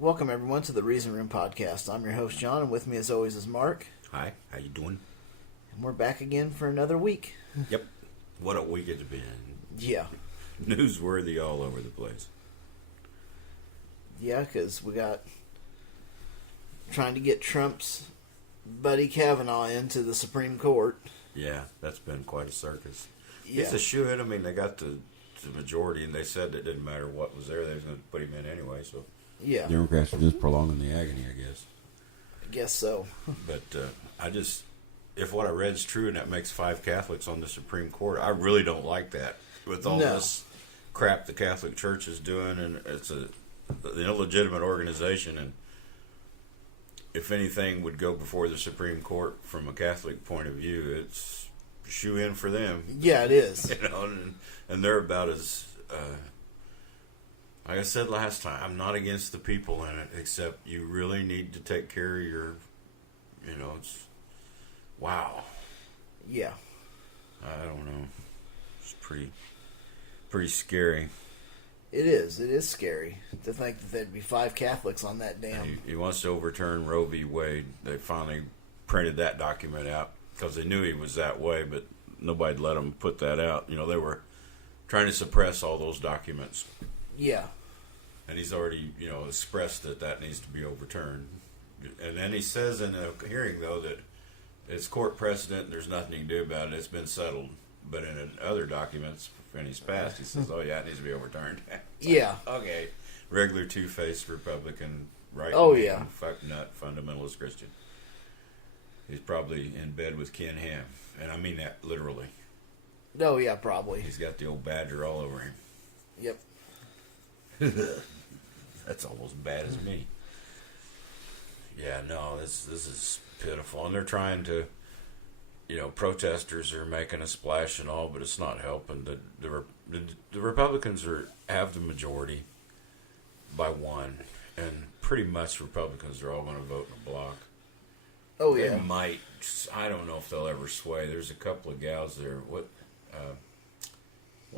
Welcome everyone to the Reason Room podcast. I'm your host John, and with me as always is Mark. Hi, how you doing? And we're back again for another week. Yep. What a week it's been. Yeah. Newsworthy all over the place. Yeah, because we got trying to get Trump's buddy Kavanaugh into the Supreme Court. Yeah, that's been quite a circus. Yeah. It's a shoe-in. I mean, they got the majority, and they said it didn't matter what was there. They was going to put him in anyway, so... Yeah. Democrats are just prolonging the agony, I guess. I guess so. But if what I read is true and that makes 5 Catholics on the Supreme Court, I really don't like that. With all this crap the Catholic Church is doing, and it's an illegitimate organization, and if anything would go before the Supreme Court from a Catholic point of view, it's shoe in for them. Yeah, it is. You know, and they're about as... like I said last time, I'm not against the people in it, except you really need to take care of your, it's, wow. Yeah. I don't know. It's pretty scary. It is. It is scary to think that there'd be 5 Catholics on that damn... He wants to overturn Roe v. Wade. They finally printed that document out because they knew he was that way, but nobody let them put that out. You know, they were trying to suppress all those documents. Yeah. And he's already, expressed that needs to be overturned. And then he says in a hearing, though, that it's court precedent and there's nothing you can do about it. It's been settled. But in other documents, when he's passed, he says, oh, yeah, it needs to be overturned. Yeah. Okay. Regular two-faced Republican, right? Oh, yeah. Fuck nut, fundamentalist Christian. He's probably in bed with Ken Ham. And I mean that literally. Oh, yeah, probably. He's got the old badger all over him. Yep. That's almost as bad as me. Yeah, no, this is pitiful. And they're trying to, protesters are making a splash and all, but it's not helping. The Republicans have the majority by 1, and pretty much Republicans are all going to vote in a block. Oh, yeah. They might. I don't know if they'll ever sway. There's a couple of gals there. One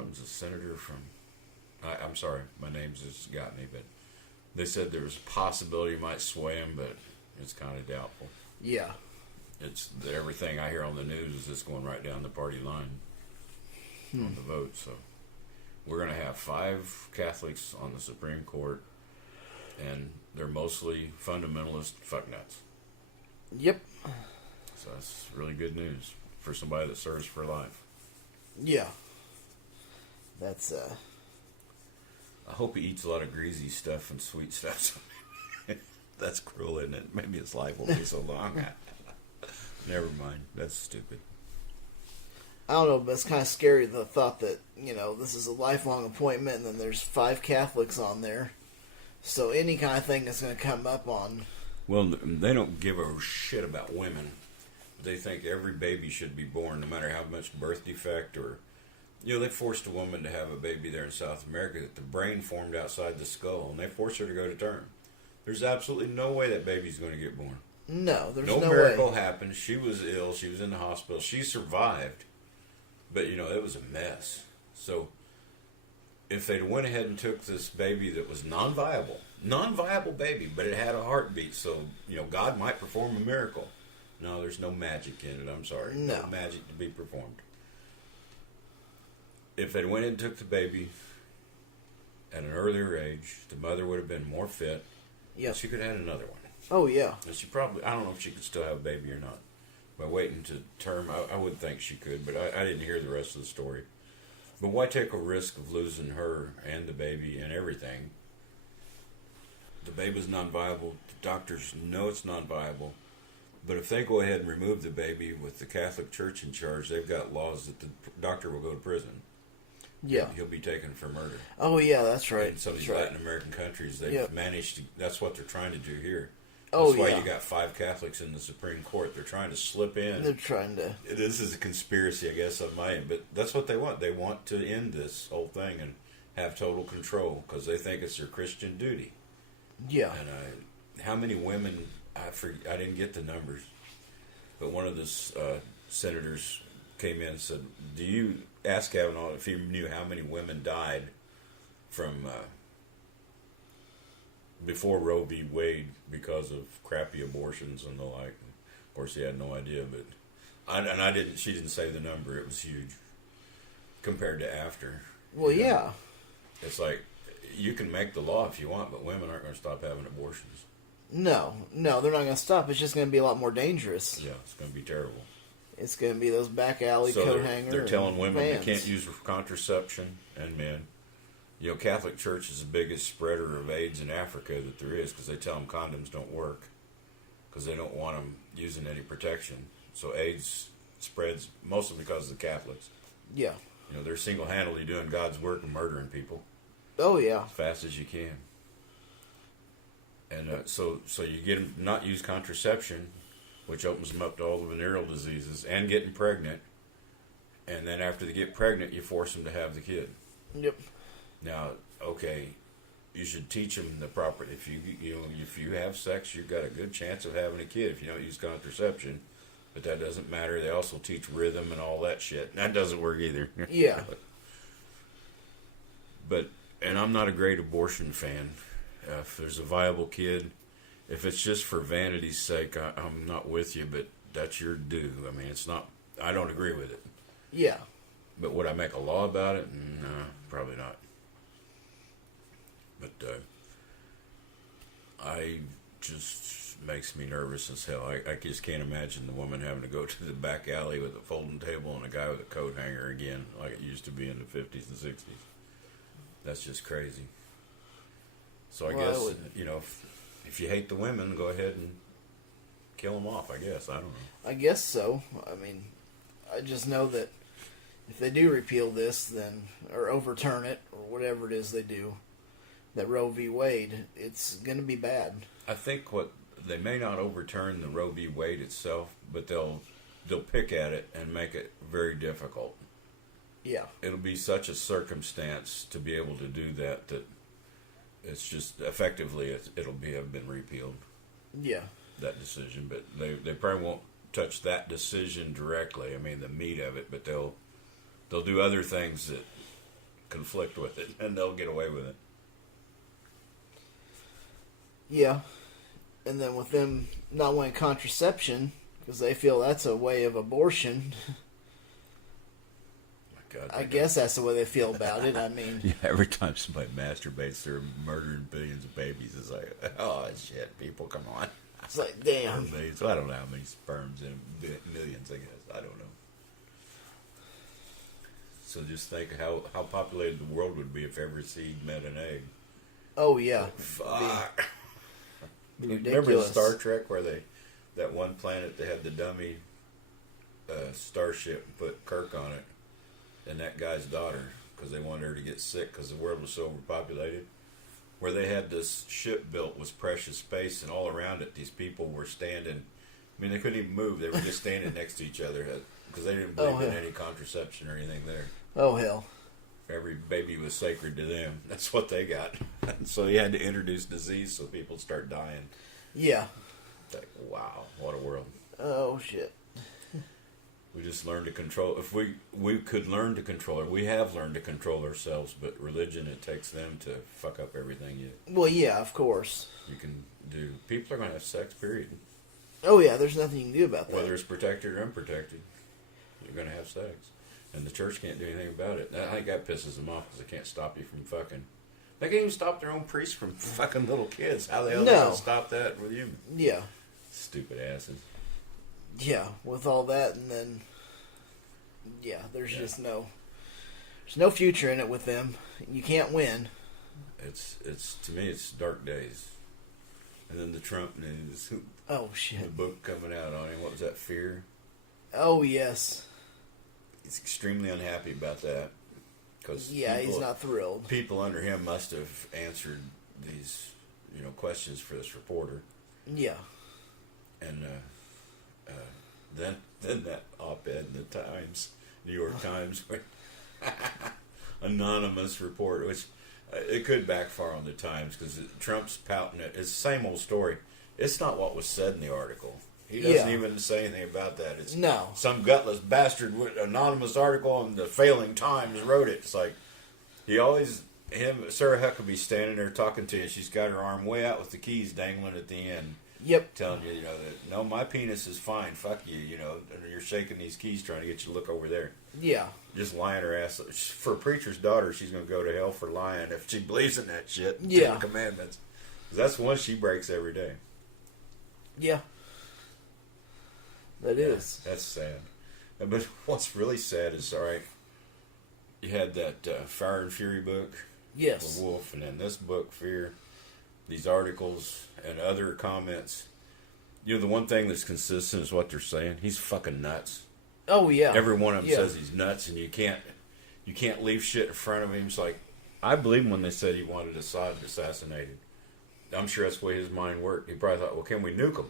of them's a senator from... I'm sorry, my name's just got me, but they said there was a possibility you might sway him, but it's kind of doubtful. Yeah. It's everything I hear on the news is just going right down the party line on the vote. So we're going to have 5 Catholics on the Supreme Court, and they're mostly fundamentalist fucknuts. Yep. So that's really good news for somebody that serves for life. Yeah. That's, I hope he eats a lot of greasy stuff and sweet stuff. That's cruel, isn't it? Maybe his life won't be so long. Never mind. That's stupid. I don't know, but it's kind of scary, the thought that, this is a lifelong appointment and then there's 5 Catholics on there. So any kind of thing that's going to come up on... Well, they don't give a shit about women. They think every baby should be born, no matter how much birth defect or... they forced a woman to have a baby there in South America that the brain formed outside the skull, and they forced her to go to term. There's absolutely no way that baby's going to get born. No, there's no miracle way. happened. She was ill. She was in the hospital. She survived. But, it was a mess. So, if they'd went ahead and took this baby that was non-viable baby, but it had a heartbeat, so, God might perform a miracle. No, there's no magic in it. I'm sorry. No magic to be performed. If they'd went and took the baby at an earlier age, the mother would have been more fit. Yeah. She could have had another one. Oh, yeah. And she probably, I don't know if she could still have a baby or not. By waiting to term, I would think she could, but I didn't hear the rest of the story. But why take a risk of losing her and the baby and everything? The baby's non-viable. The doctors know it's non-viable. But if they go ahead and remove the baby with the Catholic Church in charge, they've got laws that the doctor will go to prison. Yeah. He'll be taken for murder. Oh, yeah, that's right. In some of these right. Latin American countries, they've managed to, that's what they're trying to do here. Oh, that's why you got 5 Catholics in the Supreme Court. They're trying to slip in. They're trying to... This is a conspiracy, I guess, on my end. But that's what they want. They want to end this whole thing and have total control because they think it's their Christian duty. Yeah. And how many women... I didn't get the numbers. But one of the senators came in and said, do you ask Kavanaugh if he knew how many women died from before Roe v. Wade because of crappy abortions and the like. Of course, he had no idea, but I didn't. She didn't say the number. It was huge compared to after. Well, yeah. It's like you can make the law if you want, but women aren't going to stop having abortions. No, they're not going to stop. It's just going to be a lot more dangerous. Yeah, it's going to be terrible. It's going to be those back alley So coat hanger. they're telling women vans. they can't use contraception, and men. You know, Catholic Church is the biggest spreader of AIDS in Africa that there is because they tell them condoms don't work because they don't want them using any protection. So AIDS spreads mostly because of the Catholics. Yeah. You know, they're single-handedly doing God's work and murdering people Oh, yeah. as fast as you can. And so you get them not use contraception, which opens them up to all the venereal diseases and getting pregnant. And then after they get pregnant, you force them to have the kid. Yep. Now, okay, you should teach them the proper. If you have sex, you've got a good chance of having a kid if you don't use contraception. But that doesn't matter. They also teach rhythm and all that shit. That doesn't work either. Yeah. And I'm not a great abortion fan. If there's a viable kid, if it's just for vanity's sake, I'm not with you. But that's your due. I mean, it's not. I don't agree with it. Yeah. But would I make a law about it? No, probably not. But I just makes me nervous as hell. I just can't imagine the woman having to go to the back alley with a folding table and a guy with a coat hanger again, like it used to be in the 50s and 60s. That's just crazy. So I guess, you know, if you hate the women, go ahead and kill them off, I guess. I don't know. I guess so. I mean, I just know that if they do repeal this, then, or overturn it, or whatever it is they do, that Roe v. Wade, it's going to be bad. I think they may not overturn the Roe v. Wade itself, but they'll pick at it and make it very difficult. Yeah. It'll be such a circumstance to be able to do that it's just effectively it'll have been repealed. Yeah. That decision, but they probably won't touch that decision directly. I mean the meat of it, but they'll do other things that conflict with it, and they'll get away with it. Yeah. And then with them not wanting contraception, because they feel that's a way of abortion, God, I guess that's the way they feel about it. I mean... Yeah, every time somebody masturbates, they're murdering billions of babies. It's like, oh, shit, people, come on. It's like, damn. So I don't know how many sperms in millions, I guess. I don't know. So just think how populated the world would be if every seed met an egg. Oh, yeah. Fuck. Ridiculous. Remember the Star Trek where that one planet they had the dummy starship and put Kirk on it and that guy's daughter because they wanted her to get sick because the world was so overpopulated. Where they had this ship built was precious space, and all around it these people were standing. I mean, they couldn't even move. They were just standing next to each other because they didn't believe in any contraception or anything there. Oh, hell. Every baby was sacred to them. That's what they got. So he had to introduce disease so people start dying. Yeah. It's like, wow, what a world. Oh, shit. We just learned to control. If we could learn to control it, we have learned to control ourselves, but religion, it takes them to fuck up everything Well, yeah, of course. you can do. People are going to have sex, period. Oh, yeah, there's nothing you can do about that. Whether it's protected or unprotected, you're going to have sex. And the church can't do anything about it. I think that pisses them off because they can't stop you from fucking. They can't even stop their own priests from fucking little kids. How the hell are they going to stop that with you? Yeah. Stupid asses. Yeah, with all that, and then, yeah, there's just there's no future in it with them. You can't win. It's to me, it's dark days. And then the Trump news. Oh, The shit. book coming out on him. What was that? Fear. Oh, yes. He's extremely unhappy about that. Cause Yeah, he's not thrilled. People under him must have answered these, questions for this reporter. Yeah. And then that op-ed in the Times, New York Times, where anonymous report, which it could backfire on the Times because Trump's pouting it. It's the same old story. It's not what was said in the article. He doesn't even say anything about that. It's some gutless bastard with an anonymous article and the failing Times wrote it. It's like he always Sarah Huckabee standing there talking to you. She's got her arm way out with the keys dangling at the end. Yep. Telling you, that, no, my penis is fine. Fuck you, and you're shaking these keys trying to get you to look over there. Yeah. Just lying her ass. For a preacher's daughter, she's going to go to hell for lying if she believes in that shit. Yeah. Ten Commandments. That's one she breaks every day. Yeah. That is. That's sad. But what's really sad is, all right, you had that Fire and Fury book. Yes. The Wolf, and then this book, Fear, these articles, and other comments. The one thing that's consistent is what they're saying. He's fucking nuts. Oh yeah. Every one of them says he's nuts, and you can't leave shit in front of him. It's like, I believe him when they said he wanted Assad assassinated. I'm sure that's the way his mind worked. He probably thought, well, can we nuke him?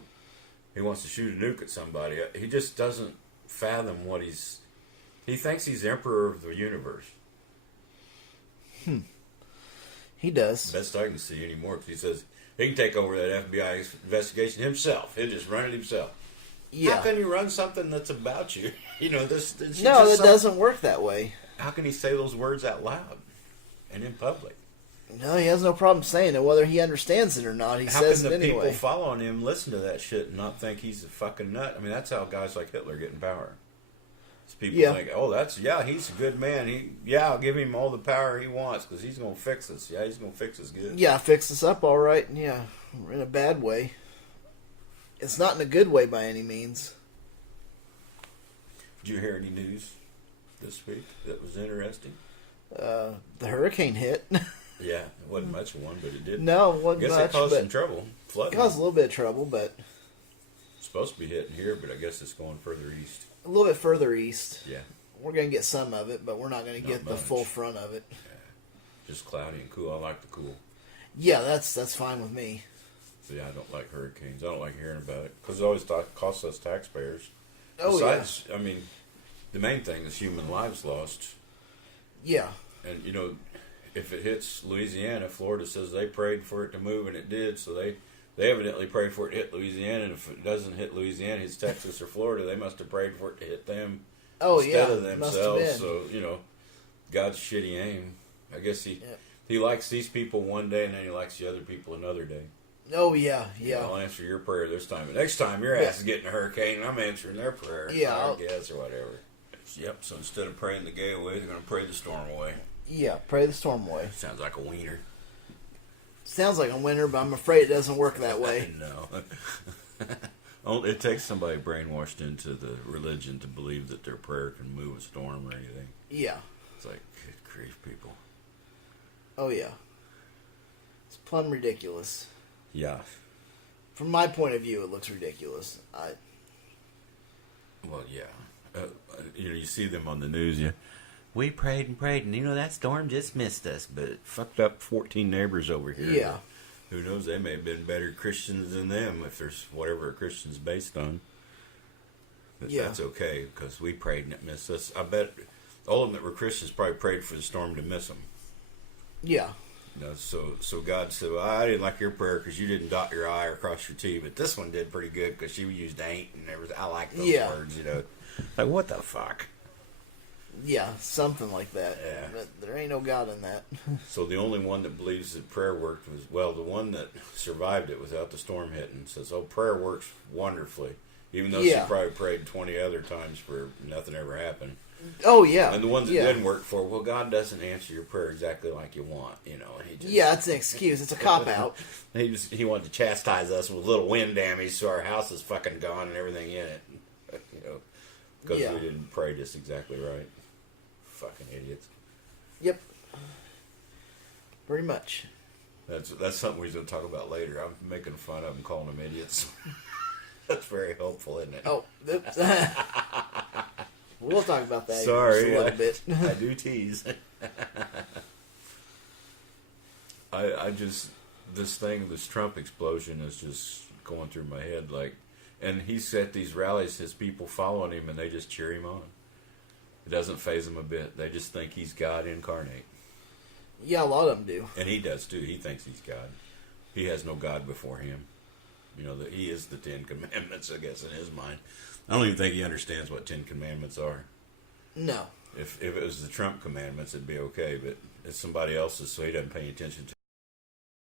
He wants to shoot a nuke at somebody. He just doesn't fathom what he thinks he's emperor of the universe. He does. Best I can see anymore, because he says he can take over that FBI investigation himself. He'll just run it himself. Yeah. How can you run something that's about you? This. No, it doesn't work that way. How can he say those words out loud and in public? No, he has no problem saying it, whether he understands it or not. He says it How can the anyway. people following him listen to that shit and not think he's a fucking nut? I mean, that's how guys like Hitler get in power. People think, oh, he's a good man. I'll give him all the power he wants because he's going to fix us. Yeah, he's going to fix us good. Yeah, fix us up all right. Yeah, in a bad way. It's not in a good way by any means. Did you hear any news this week that was interesting? The hurricane hit. Yeah, it wasn't much of one, but it did. No, it wasn't I guess much. it caused but some trouble. Flooding. It caused a little bit of trouble, but It's supposed to be hitting here, but I guess it's going further east. a little bit further east. Yeah. We're going to get some of it, but we're not going to get the much. full front of it. Just cloudy and cool. I like the cool. Yeah, that's fine with me. Yeah, I don't like hurricanes. I don't like hearing about it because it always costs us taxpayers. Oh, Besides, I mean, the main thing is human lives lost. Yeah. And, if it hits Louisiana, Florida says they prayed for it to move, and it did. So they evidently prayed for it to hit Louisiana. And if it doesn't hit Louisiana, hits Texas or Florida, they must have prayed for it to hit them instead of themselves. So, God's shitty aim. I guess he likes these people one day, and then he likes the other people another day. Oh, yeah, yeah. I'll answer your prayer this time. But next time, your ass is getting a hurricane, and I'm answering their prayer. Yeah, I guess, or whatever. Yep, so instead of praying the gay away, they're going to pray the storm away. Yeah, pray the storm away. Sounds like a wiener. Sounds like a winner, but I'm afraid it doesn't work that way. No. It takes somebody brainwashed into the religion to believe that their prayer can move a storm or anything. Yeah. It's like, good grief, people. Oh, yeah. It's plumb ridiculous. Yeah. From my point of view, it looks ridiculous. Well, yeah. You see them on the news, we prayed, and that storm just missed us, but it fucked up 14 neighbors over here. Yeah. Who knows, they may have been better Christians than them if there's whatever a Christian's based on. But that's okay, because we prayed and it missed us. I bet all of them that were Christians probably prayed for the storm to miss them. Yeah. So God said, well, I didn't like your prayer because you didn't dot your I or cross your T, but this one did pretty good because you used ain't and everything. I like those words, Like, what the fuck? Yeah, something like that. Yeah. But there ain't no God in that. So the only one that believes that prayer worked was, the one that survived it without the storm hitting says, prayer works wonderfully. Even though she probably prayed 20 other times for nothing ever happened. Oh, yeah. And the ones that didn't work for, God doesn't answer your prayer exactly like you want, And he just, it's an excuse. It's a cop-out. He wanted to chastise us with little wind damage so our house is fucking gone and everything in it. Because we didn't pray just exactly right. Fucking idiots. Yep. Pretty much. That's something we're going to talk about later. I'm making fun of them, calling them idiots. That's very helpful, isn't it? Oh, oops. We'll talk about that Sorry, in just a little bit. I do tease. I just, this Trump explosion is just going through my head. And he's at these rallies, his people following him, and they just cheer him on. It doesn't faze them a bit. They just think he's God incarnate. Yeah, a lot of them do. And he does, too. He thinks he's God. He has no God before him. That he is the 10 Commandments, I guess, in his mind. I don't even think he understands what 10 Commandments are. No. If it was the Trump commandments, it'd be okay, but it's somebody else's, so he doesn't pay attention to